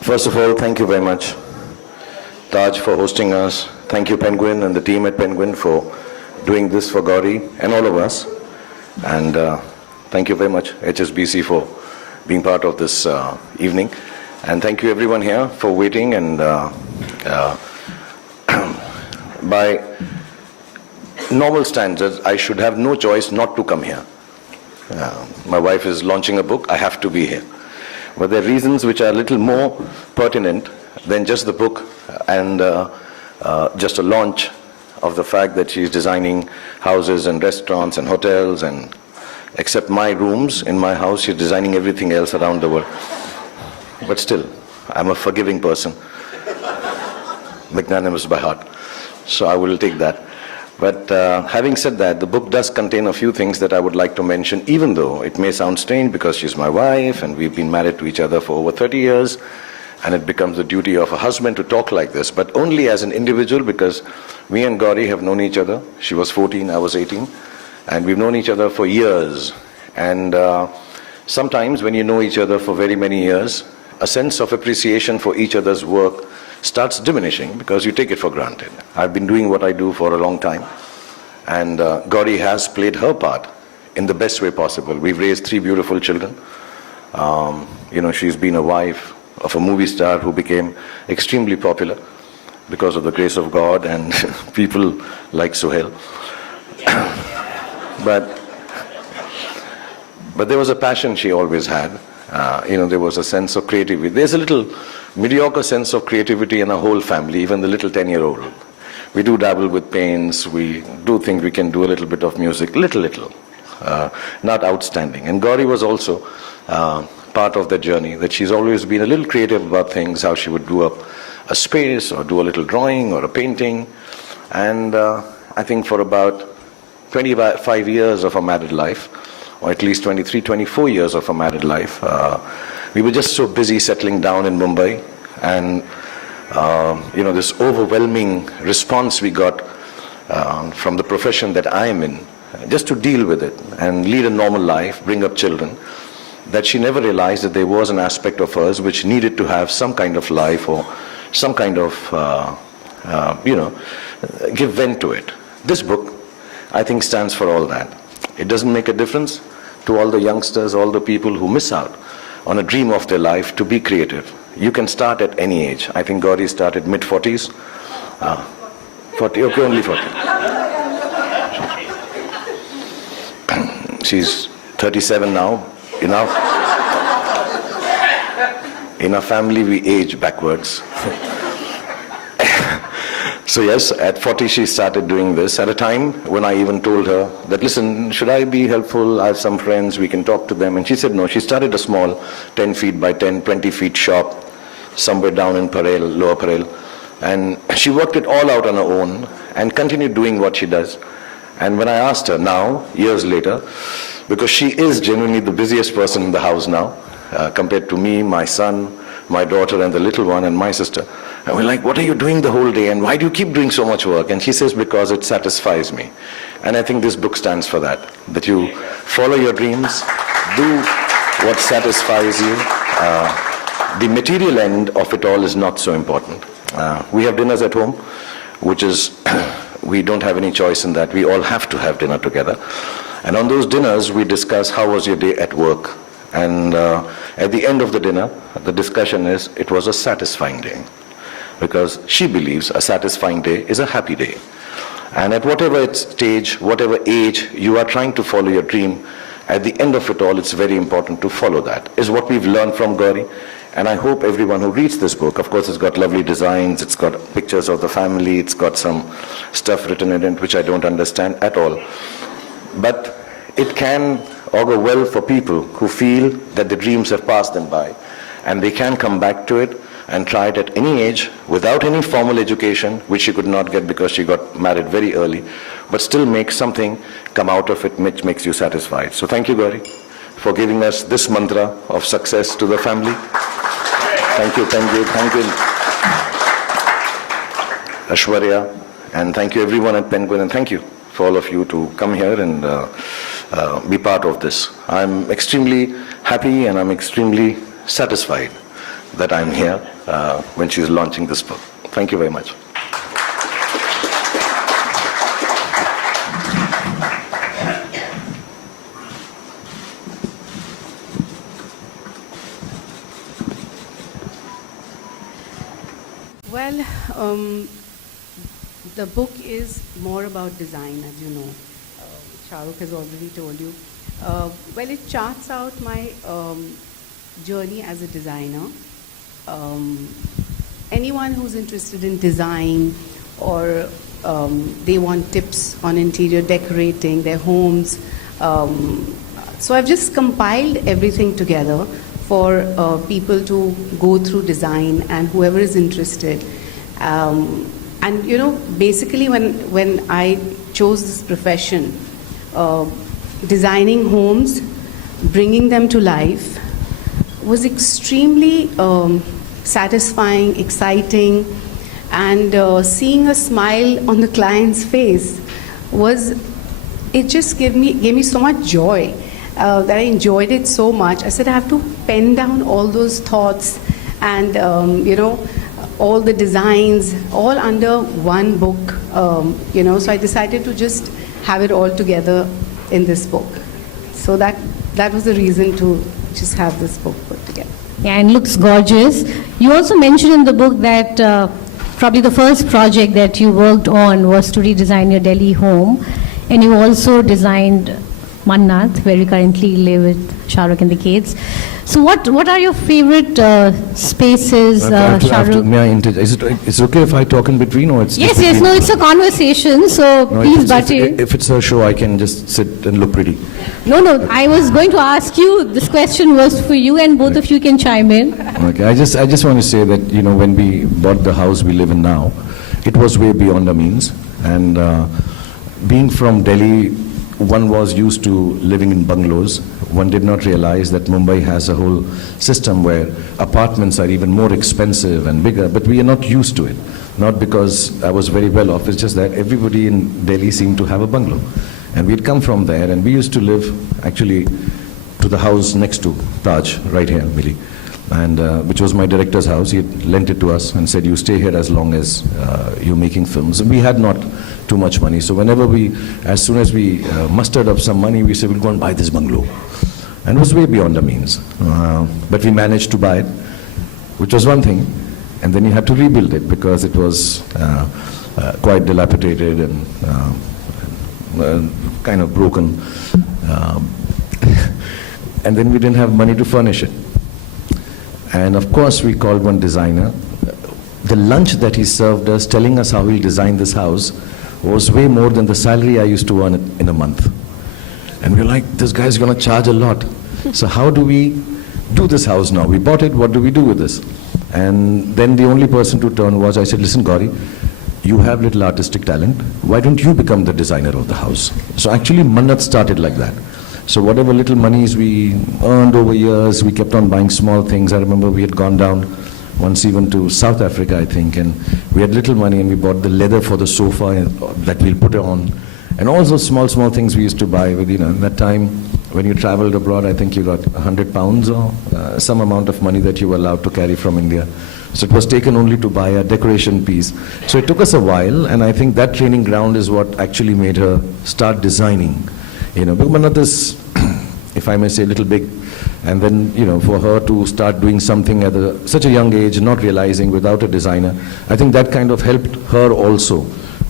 First of all, thank you very much, Taj, for hosting us. Thank you, Penguin, and the team at Penguin for doing this for Gauri and all of us. And thank you very much, HSBC, for being part of this evening. And thank you, everyone here, for waiting. And by normal standards, I should have no choice not to come here. My wife is launching a book. I have to be here. But there are reasons which are a little more pertinent than just the book and just a launch of the fact that she's designing houses and restaurants and hotels, and except my rooms in my house, she's designing everything else around the world. But still, I'm a forgiving person, magnanimous by heart, so I will take that. But having said that, the book does contain a few things that I would like to mention, even though it may sound strange because she's my wife and we've been married to each other for over 30 years, and it becomes the duty of a husband to talk like this, but only as an individual, because me and Gauri have known each other. She was 14, I was 18, and we've known each other for years. And sometimes when you know each other for very many years, a sense of appreciation for each other's work starts diminishing because you take it for granted. I've been doing what I do for a long time, and Gauri has played her part in the best way possible. We've raised 3 beautiful children. She's been a wife of a movie star who became extremely popular because of the grace of God and people like Suhail. But there was a passion she always had. There was a sense of creativity. There's a little mediocre sense of creativity in our whole family, even the little 10-year-old. We do dabble with paints, we do think we can do a little bit of music, little, not outstanding. And Gauri was also part of the journey, that she's always been a little creative about things, how she would do up a space or do a little drawing or a painting. And I think for about 25 years of her married life, or at least 23, 24 years of her married life, we were just so busy settling down in Mumbai, and this overwhelming response we got from the profession that I am in, just to deal with it and lead a normal life, bring up children, that she never realized that there was an aspect of hers which needed to have some kind of life or some kind of, give vent to it. This book, I think, stands for all that. It doesn't make a difference to all the youngsters, all the people who miss out on a dream of their life to be creative. You can start at any age. I think Gauri started mid-40s. 40, okay, only 40. She's 37 now. In our family, we age backwards. So yes, at 40 she started doing this, at a time when I even told her that, listen, should I be helpful? I have some friends, we can talk to them. And she said no. She started a small 10 feet by 10, 20 feet shop somewhere down in Parel, Lower Parel. And she worked it all out on her own and continued doing what she does. And when I asked her now, years later, because she is genuinely the busiest person in the house now, compared to me, my son, my daughter, and the little one, and my sister. And we're like, what are you doing the whole day, and why do you keep doing so much work? And she says, because it satisfies me. And I think this book stands for that you follow your dreams, do what satisfies you. The material end of it all is not so important. We have dinners at home, which is, we don't have any choice in that. We all have to have dinner together. And on those dinners, we discuss how was your day at work. And at the end of the dinner, the discussion is, it was a satisfying day. Because she believes a satisfying day is a happy day. And at whatever stage, whatever age you are trying to follow your dream, at the end of it all, it's very important to follow that, is what we've learned from Gauri. And I hope everyone who reads this book, of course it's got lovely designs, it's got pictures of the family, it's got some stuff written in it which I don't understand at all. But it can augur well for people who feel that the dreams have passed them by, and they can come back to it and try it at any age without any formal education, which she could not get because she got married very early, but still make something come out of it which makes you satisfied. So thank you, Gauri, for giving us this mantra of success to the family. Thank you, Ashwarya, and thank you everyone at Penguin, and thank you for all of you to come here and be part of this. I'm extremely happy and I'm extremely satisfied that I'm here when she's launching this book. Thank you very much. Well, the book is more about design, as you know. Sharukh has already told you. Well, it charts out my journey as a designer. Anyone who's interested in design or they want tips on interior decorating their homes. So I've just compiled everything together for people to go through design and whoever is interested. And you know, basically when I chose this profession, designing homes, bringing them to life was extremely satisfying, exciting, and seeing a smile on the client's face it just gave me so much joy that I enjoyed it so much. I said I have to pen down all those thoughts and you know, all the designs all under one book, you know, so I decided to just have it all together in this book. So that was the reason to just have this book put together. Yeah, and looks gorgeous. You also mentioned in the book that probably the first project that you worked on was to redesign your Delhi home, and you also designed Mannat, where you currently live with Sharukh and the kids. So what are your favorite spaces, Sharukh? Is it okay if I talk in between, or it's Yes, no, it's a conversation, so no, please butt in. If it's a show, I can just sit and look pretty. No, I was going to ask you, this question was for you, and both of you can chime in. Okay, I just want to say that, you know, when we bought the house we live in now, it was way beyond our means, and being from Delhi, one was used to living in bungalows. One did not realize that Mumbai has a whole system where apartments are even more expensive and bigger, but we are not used to it. Not because I was very well off, it's just that everybody in Delhi seemed to have a bungalow. And we'd come from there, and we used to live actually to the house next to Taj, right here, Billy, and which was my director's house. He had lent it to us and said, you stay here as long as you're making films. And we had not too much money, so whenever as soon as we mustered up some money, we said, we'll go and buy this bungalow. And it was way beyond our means. But we managed to buy it, which was one thing, and then you had to rebuild it because it was quite dilapidated and kind of broken. And then we didn't have money to furnish it. And of course we called one designer. The lunch that he served us, telling us how he'll design this house, was way more than the salary I used to earn in a month. And we're like, this guy's gonna charge a lot. So how do we do this house now? We bought it, what do we do with this? And then the only person to turn was, I said, listen Gauri, you have little artistic talent, why don't you become the designer of the house? So actually Mannat started like that. So whatever little monies we earned over years, we kept on buying small things. I remember we had gone down once even to South Africa, I think, and we had little money and we bought the leather for the sofa that we'll put on. And all those small things we used to buy with, you know, at that time when you traveled abroad, I think you got 100 pounds or some amount of money that you were allowed to carry from India. So it was taken only to buy a decoration piece. So it took us a while, and I think that training ground is what actually made her start designing. You know, because Mannat is, if I may say, a little big. And then, you know, for her to start doing something at such a young age, not realizing without a designer, I think that kind of helped her also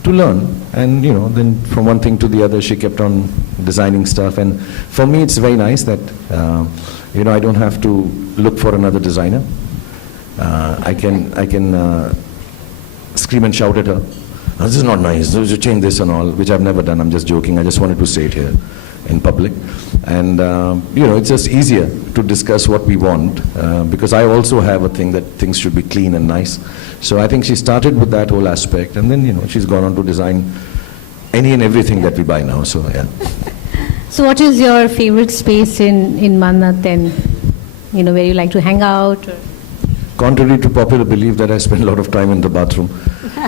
to learn. And, you know, then from one thing to the other, she kept on designing stuff. And for me, it's very nice that, you know, I don't have to look for another designer. I can scream and shout at her, oh, this is not nice, you change this and all, which I've never done. I'm just joking. I just wanted to say it here in public. And, you know, it's just easier to discuss what we want because I also have a thing that things should be clean and nice. So I think she started with that whole aspect, and then, you know, she's gone on to design any and everything that we buy now, so yeah. So what is your favorite space in Mannat, and, you know, where you like to hang out? Or? Contrary to popular belief that I spend a lot of time in the bathroom,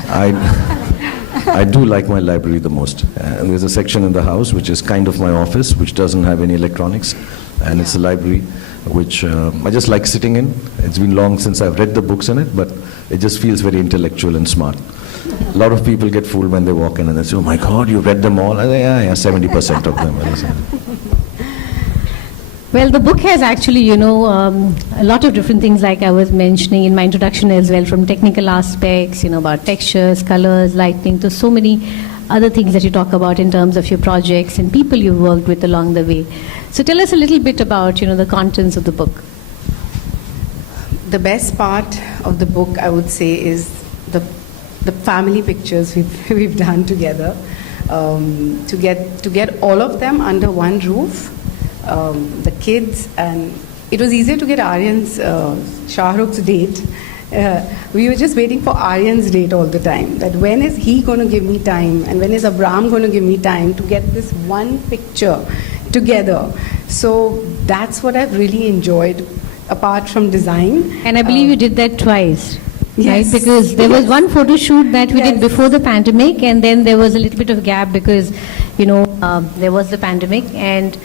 I do like my library the most. And there's a section in the house which is kind of my office, which doesn't have any electronics, and it's a library. which I just like sitting in. It's been long since I've read the books in it, but it just feels very intellectual and smart. A lot of people get fooled when they walk in and they say, "Oh my God, you read them all?" I say, yeah, 70% of them. Well, the book has actually, a lot of different things, like I was mentioning in my introduction as well, from technical aspects, about textures, colors, lighting, to so many other things that you talk about in terms of your projects and people you've worked with along the way. So tell us a little bit about, the contents of the book. The best part of the book, I would say, is the family pictures we've done together. To get all of them under one roof. The kids, and it was easier to get Aryan's, Shahrukh's date. We were just waiting for Aryan's date all the time, that when is he going to give me time, and when is Abram going to give me time to get this one picture together. So that's what I've really enjoyed, apart from design. And I believe you did that twice. Yes. Right? Because there was one photo shoot that we Yes. did before the pandemic, and then there was a little bit of gap because, there was the pandemic, and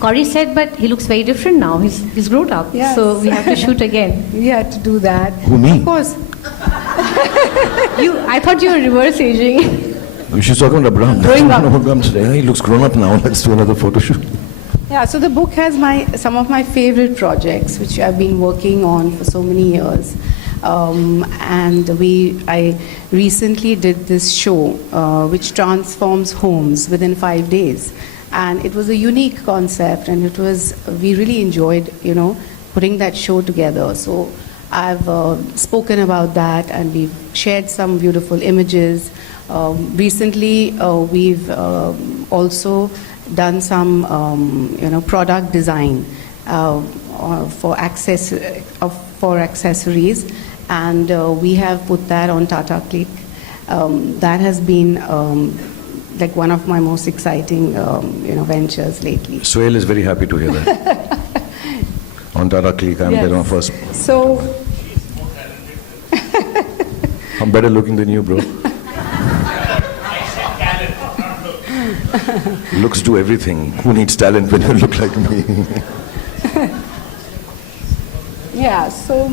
Gauri said, but he looks very different now. He's grown up. Yes. So we have to shoot again. We had to do that. Who, me? Of course. I thought you were reverse aging. She's talking about Abraham. Growing up. No, Abraham today. He looks grown up now. Let's do another photo shoot. Yeah, so the book has some of my favorite projects, which I've been working on for so many years. And I recently did this show, which transforms homes within 5 days. And it was a unique concept, and we really enjoyed, putting that show together. So I've spoken about that, and we've shared some beautiful images. Recently, we've also done some, product design for accessories, and we have put that on Tata Click. That has been like one of my most exciting, ventures lately. Suhail is very happy to hear that. On Tata Click, I'm there on first. So, I'm better looking than you, bro. Looks do everything. Who needs talent when you look like me? yeah, so,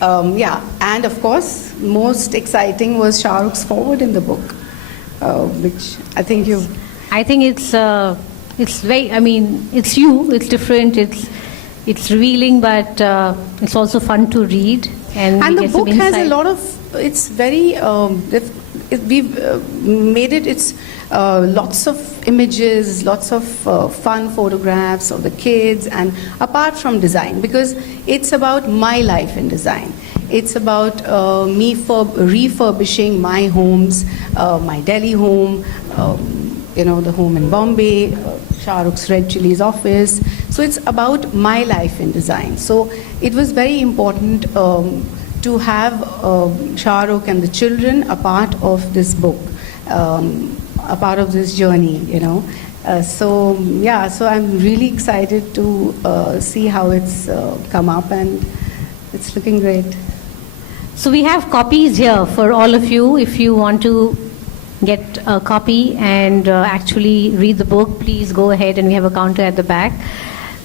and of course, most exciting was Sharukh's forward in the book, which I think you've... I think it's very, it's you, it's different, it's revealing, but it's also fun to read. And the book has a lot of, it's very, we've made it's lots of images, lots of fun photographs of the kids, and apart from design, because it's about my life in design. It's about me refurbishing my homes, my Delhi home, the home in Bombay, Sharukh's Red Chili's office. So it's about my life in design. So it was very important to have Sharukh and the children a part of this book, a part of this journey, So I'm really excited to see how it's come up, and it's looking great. So we have copies here for all of you. If you want to get a copy and actually read the book, please go ahead, and we have a counter at the back.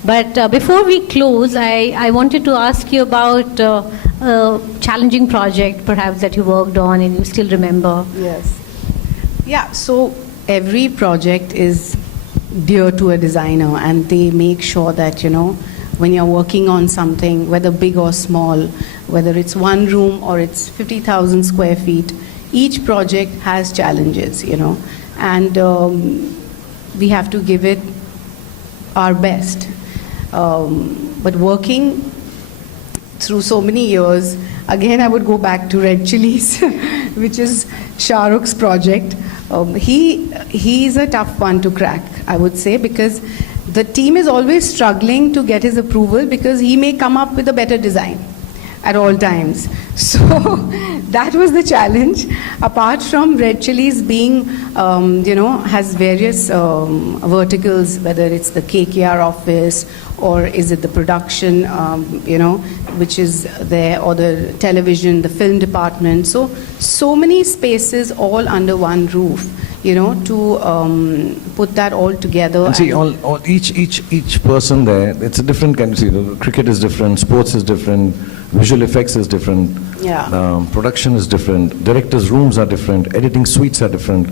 But before we close, I wanted to ask you about a challenging project perhaps that you worked on and you still remember. Yes. Yeah, so every project is dear to a designer, and they make sure that, when you're working on something, whether big or small, whether it's one room or it's 50,000 square feet, each project has challenges, and we have to give it our best. But working through so many years, again, I would go back to Red Chili's, which is Sharukh's project. He's a tough one to crack, I would say, because the team is always struggling to get his approval, because he may come up with a better design at all times. So that was the challenge. Apart from Red Chili's being, has various verticals, whether it's the KKR office or is it the production, which is there, or the television, the film department. So many spaces all under one roof. to put that all together. And see, each person there, it's a different kind of, cricket is different, sports is different, visual effects is different, production is different, directors' rooms are different, editing suites are different.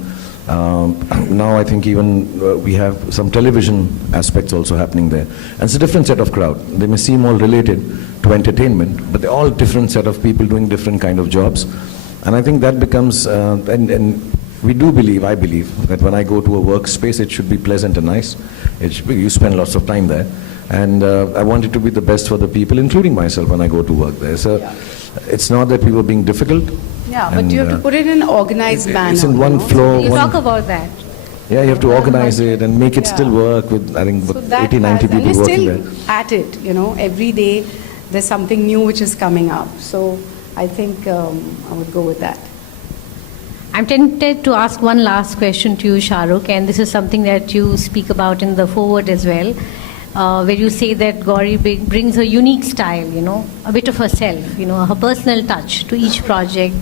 Now I think even we have some television aspects also happening there. And it's a different set of crowd. They may seem all related to entertainment, but they're all different set of people doing different kind of jobs. And I think that becomes, and we do believe, I believe, that when I go to a workspace, it should be pleasant and nice. You spend lots of time there. And I want it to be the best for the people, including myself, when I go to work there. So it's not that we were being difficult. Yeah, but you have to put it in an organized manner. It's in one floor. You talk about that. Yeah, you have to organize it and make it still work with, I think, 80, 90 people working there. And we're still at it, every day there's something new which is coming up. So I think I would go with that. I'm tempted to ask one last question to you, Sharukh, and this is something that you speak about in the foreword as well, where you say that Gauri brings a unique style, a bit of herself, her personal touch to each project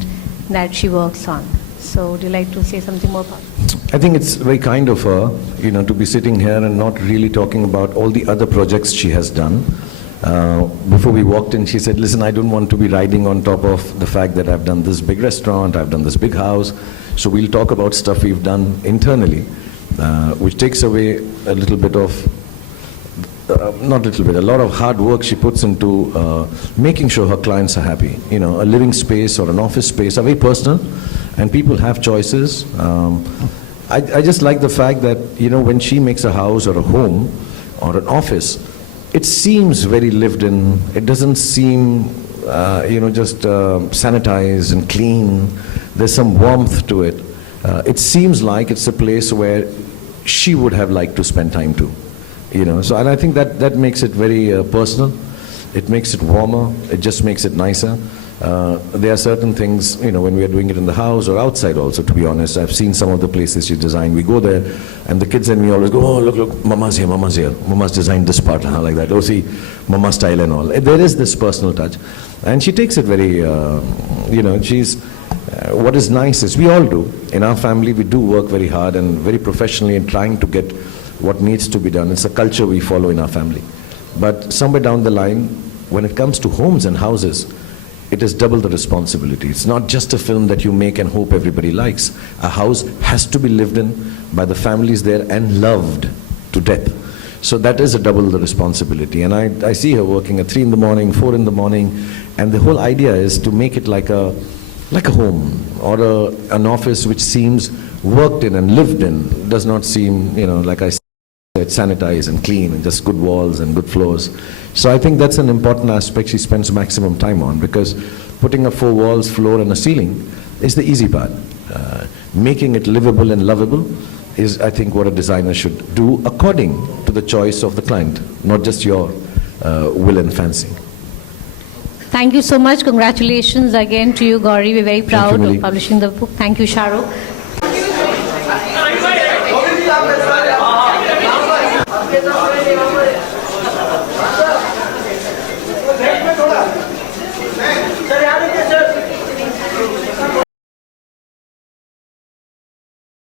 that she works on. So would you like to say something more about it? I think it's very kind of her, to be sitting here and not really talking about all the other projects she has done. Before we walked in, she said, listen, I don't want to be riding on top of the fact that I've done this big restaurant, I've done this big house. So we'll talk about stuff we've done internally, which takes away a little bit of, not a little bit, a lot of hard work she puts into making sure her clients are happy. A living space or an office space are very personal, and people have choices. I just like the fact that, when she makes a house or a home or an office, it seems very lived in. It doesn't seem, just sanitized and clean. There's some warmth to it. It seems like it's a place where she would have liked to spend time too. So, and I think that makes it very personal. It makes it warmer. It just makes it nicer. There are certain things, when we are doing it in the house or outside also, to be honest. I've seen some of the places she designed. We go there, and the kids and me always go, oh, look, Mama's here, Mama's here. Mama's designed this part, like that. Oh, see, Mama style and all. There is this personal touch. And she takes it very, she's, what is nice is, we all do. In our family, we do work very hard and very professionally in trying to get what needs to be done. It's a culture we follow in our family. But somewhere down the line, when it comes to homes and houses, it is double the responsibility. It's not just a film that you make and hope everybody likes. A house has to be lived in by the families there and loved to death. So that is a double the responsibility. And I see her working at 3 in the morning, 4 in the morning, and the whole idea is to make it like a home or an office which seems worked in and lived in. Does not seem, like I said, it's sanitized and clean and just good walls and good floors. So I think that's an important aspect she spends maximum time on, because putting up 4 walls, floor and a ceiling is the easy part. Making it livable and lovable is, I think, what a designer should do according to the choice of the client, not just your will and fancy. Thank you so much. Congratulations again to you, Gauri. We're very proud Millie. of publishing the book. Thank you, Sharukh.